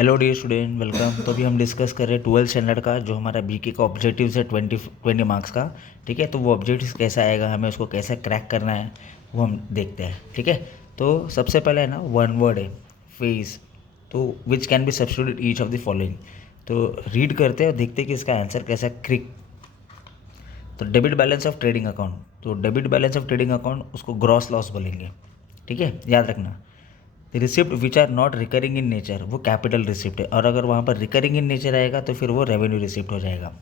Hello dear student, welcome. तो अभी हम डिस्कस कर रहे हैं 12th स्टैंडर्ड का, जो हमारा बीके का ऑब्जेक्टिव्स है 20 मार्क्स का। ठीक है, तो वो ऑब्जेक्टिव्स कैसा आएगा, हमें उसको कैसे क्रैक करना है, वो हम देखते हैं। ठीक है, तो सबसे पहले है ना, वन वर्ड है फेज, तो which can be substitute each of the following. तो रीड करते हैं और देखते हैं कि इसका आंसर कैसा क्रिक। तो debit balance of trading account, तो debit balance of trading account उसको ग्रॉस लॉस बोलेंगे। ठीक है, याद रखना। Receipt which are not recurring in nature, वो कैपिटल रिसिप्ट है, और अगर वहाँ पर रिकरिंग इन नेचर आएगा तो फिर वो रेवेन्यू रिसिप्ट हो जाएगा।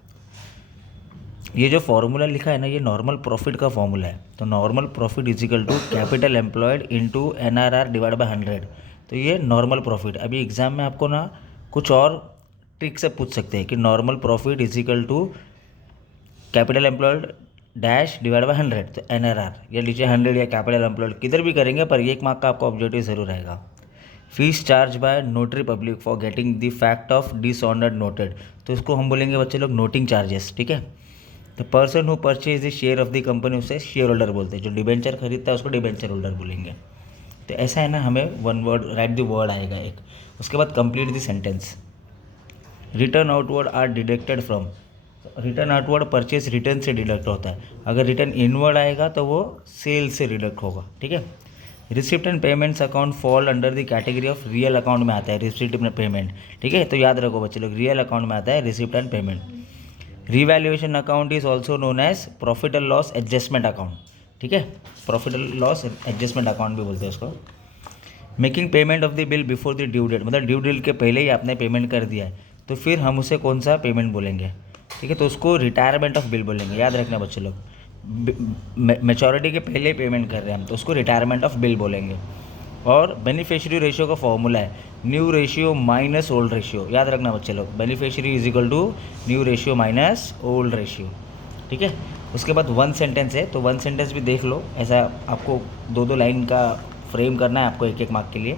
ये जो फॉर्मूला लिखा है ना, ये नॉर्मल प्रॉफिट का फॉर्मूला है। तो normal profit is equal to capital employed into NRR divide by 100। तो ये नॉर्मल प्रॉफिट। अभी एग्जाम में आपको ना कुछ और ट्रिक से पूछ सकते हैं कि normal profit is equal to capital employed dash divide by 100। तो NRR या लीजिए 100 या कैपिटल एम्प्लॉयड किधर भी करेंगे, पर 1 मार्क का आपका ऑब्जेक्टिव जरूर रहेगा। Fees charge by notary public for getting the fact of dishonoured noted, तो इसको हम बोलेंगे बच्चे लोग नोटिंग चार्जेस। ठीक है, the person who purchase the share of the company, उसे शेयर होल्डर बोलते हैं। जो डिबेंचर खरीदता है उसको डिबेंचर होल्डर बोलेंगे। तो ऐसा है ना, हमें one word write the word आएगा एक, उसके बाद complete the sentence. Return outward are deducted from, return outward purchase return से डिडक्ट होता है। अगर रिटर्न इनवर्ड आएगा तो वो सेल से डिडक्ट होगा। ठीक है, receipt and payments account fall under the category of real account में आता है, रिसिप्ट एंड पेमेंट। ठीक है, तो याद रखो बच्चे लोग, रियल अकाउंट में आता है receipt and payment. Revaluation account is also known as profit and loss adjustment account. ठीक है, profit and loss adjustment account भी बोलते हैं उसको। Making payment of the bill before the due date, मतलब ड्यू डेट के पहले ही आपने पेमेंट कर दिया है, तो फिर हम उसे कौन सा पेमेंट बोलेंगे। ठीक है, तो उसको रिटायरमेंट ऑफ बिल बोलेंगे। याद रखना बच्चे लोग, मेचोरिटी के पहले पेमेंट कर रहे हैं हम, तो उसको रिटायरमेंट ऑफ बिल बोलेंगे। और बेनिफिशियरी रेशियो का फॉर्मूला है new ratio minus old ratio. याद रखना बच्चे लोग, beneficiary is equal to new ratio minus old ratio. ठीक है, उसके बाद वन सेंटेंस है, तो वन सेंटेंस भी देख लो। ऐसा आपको दो दो लाइन का फ्रेम करना है आपको, एक एक मार्क के लिए।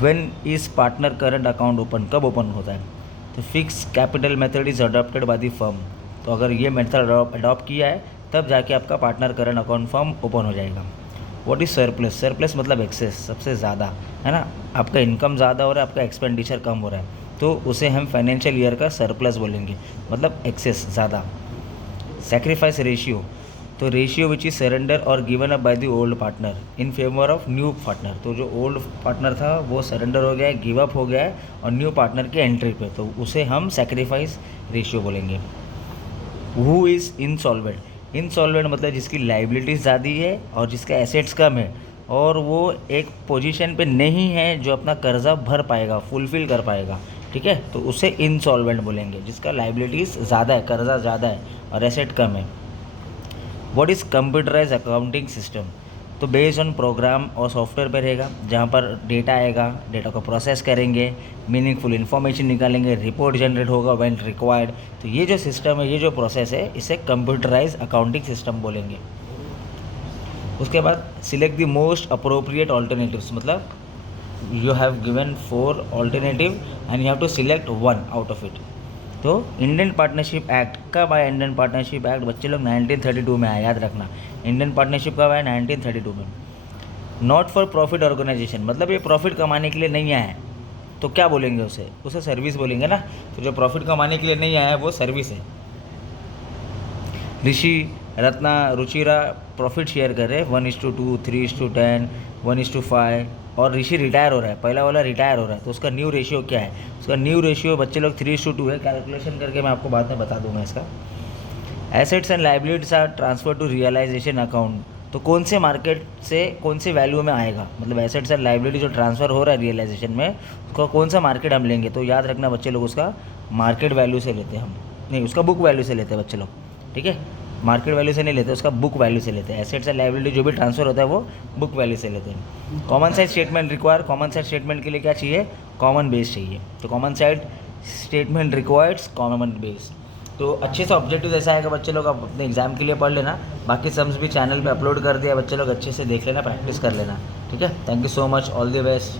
When is partner current account open, कब ओपन होता है। तो fix capital method is adopted by the firm, तो अगर ये मेथड अडॉप्ट किया है तब जाके आपका partner current account firm open हो जाएगा। व्हाट इज सरप्लस, सरप्लस मतलब एक्सेस, सबसे ज़्यादा है ना, आपका इनकम ज़्यादा हो रहा है, आपका एक्सपेंडिचर कम हो रहा है, तो उसे हम फाइनेंशियल ईयर का सरप्लस बोलेंगे, मतलब एक्सेस ज़्यादा। सेक्रीफाइस रेशियो, तो रेशियो विच इज सरेंडर और given up by the old partner in favour of new partner, तो जो ओल्ड पार्टनर था वो सरेंडर हो गया है, गिव अप हो गया है और न्यू पार्टनर की एंट्री पे, तो उसे हम सेक्रीफाइस रेशियो बोलेंगे। हु इज़ इनसॉल्वेंट, इनसॉल्वेंट मतलब जिसकी लाइबिलिटीज़ ज़्यादा है और जिसका एसेट्स कम है, और वो एक पोजीशन पे नहीं है जो अपना कर्जा भर पाएगा, फुलफिल कर पाएगा। ठीक है, तो उसे इनसॉल्वेंट बोलेंगे, जिसका लाइबिलिटीज़ ज़्यादा है, कर्जा ज़्यादा है और एसेट कम है। What is computerise accounting system, तो बेस्ड ऑन प्रोग्राम और सॉफ्टवेयर पे रहेगा, जहाँ पर डेटा आएगा, डेटा को प्रोसेस करेंगे, मीनिंगफुल इन्फॉर्मेशन निकालेंगे, रिपोर्ट जनरेट होगा व्हेन रिक्वायर्ड। तो ये जो सिस्टम है, ये जो प्रोसेस है, इसे कंप्यूटराइज अकाउंटिंग सिस्टम बोलेंगे। उसके बाद select the most appropriate alternatives, मतलब you have given 4 alternative and you have to select 1 out of it. तो इंडियन पार्टनरशिप एक्ट कब आया, इंडियन पार्टनरशिप एक्ट बच्चे लोग 1932 में आया, याद रखना। इंडियन पार्टनरशिप कब आया, 1932 में। नॉट फॉर प्रॉफिट ऑर्गेनाइजेशन, मतलब ये प्रॉफिट कमाने के लिए नहीं आया है, तो क्या बोलेंगे उसे, उसे सर्विस बोलेंगे ना। तो जो प्रॉफिट कमाने के लिए नहीं आया है वो सर्विस है। ऋषि, रत्ना, रुचिरा प्रॉफिट शेयर कर रहे हैं 1:2, 3:10, 1:5, और ऋषि रिटायर हो रहा है, पहला वाला रिटायर हो रहा है, तो उसका न्यू रेशियो क्या है, उसका न्यू रेशियो बच्चे लोग 3:2 है। कैलकुलेशन करके मैं आपको बाद में बता दूंगा इसका। Assets and liabilities are transfer to realisation account, तो कौन से मार्केट से कौन से वैल्यू में आएगा, मतलब एसेट्स एंड लाइबिलिटी जो ट्रांसफ़र हो रहा है रियलाइजेशन में, उसका कौन सा मार्केट हम लेंगे। तो याद रखना बच्चे लोग, उसका मार्केट वैल्यू से लेते हैं हम, नहीं उसका बुक वैल्यू से लेते हैं बच्चे लोग। ठीक है, मार्केट वैल्यू से नहीं लेते, उसका बुक वैल्यू से लेते हैं। एसेट्स एंड लाइबिलिटी जो भी ट्रांसफर होता है वो बुक वैल्यू से लेते हैं। Common size statement require, common size statement के लिए क्या चाहिए, कॉमन बेस चाहिए, तो common size statement requireds common base. तो अच्छे से ऑब्जेक्टिव ऐसा आएगा बच्चे लोग, आप अपने एग्जाम के लिए पढ़ लेना, बाकी सम्स भी चैनल पे अपलोड कर दिया, बच्चे लोग अच्छे से देख लेना, प्रैक्टिस कर लेना। ठीक है, thank you so much, all the best.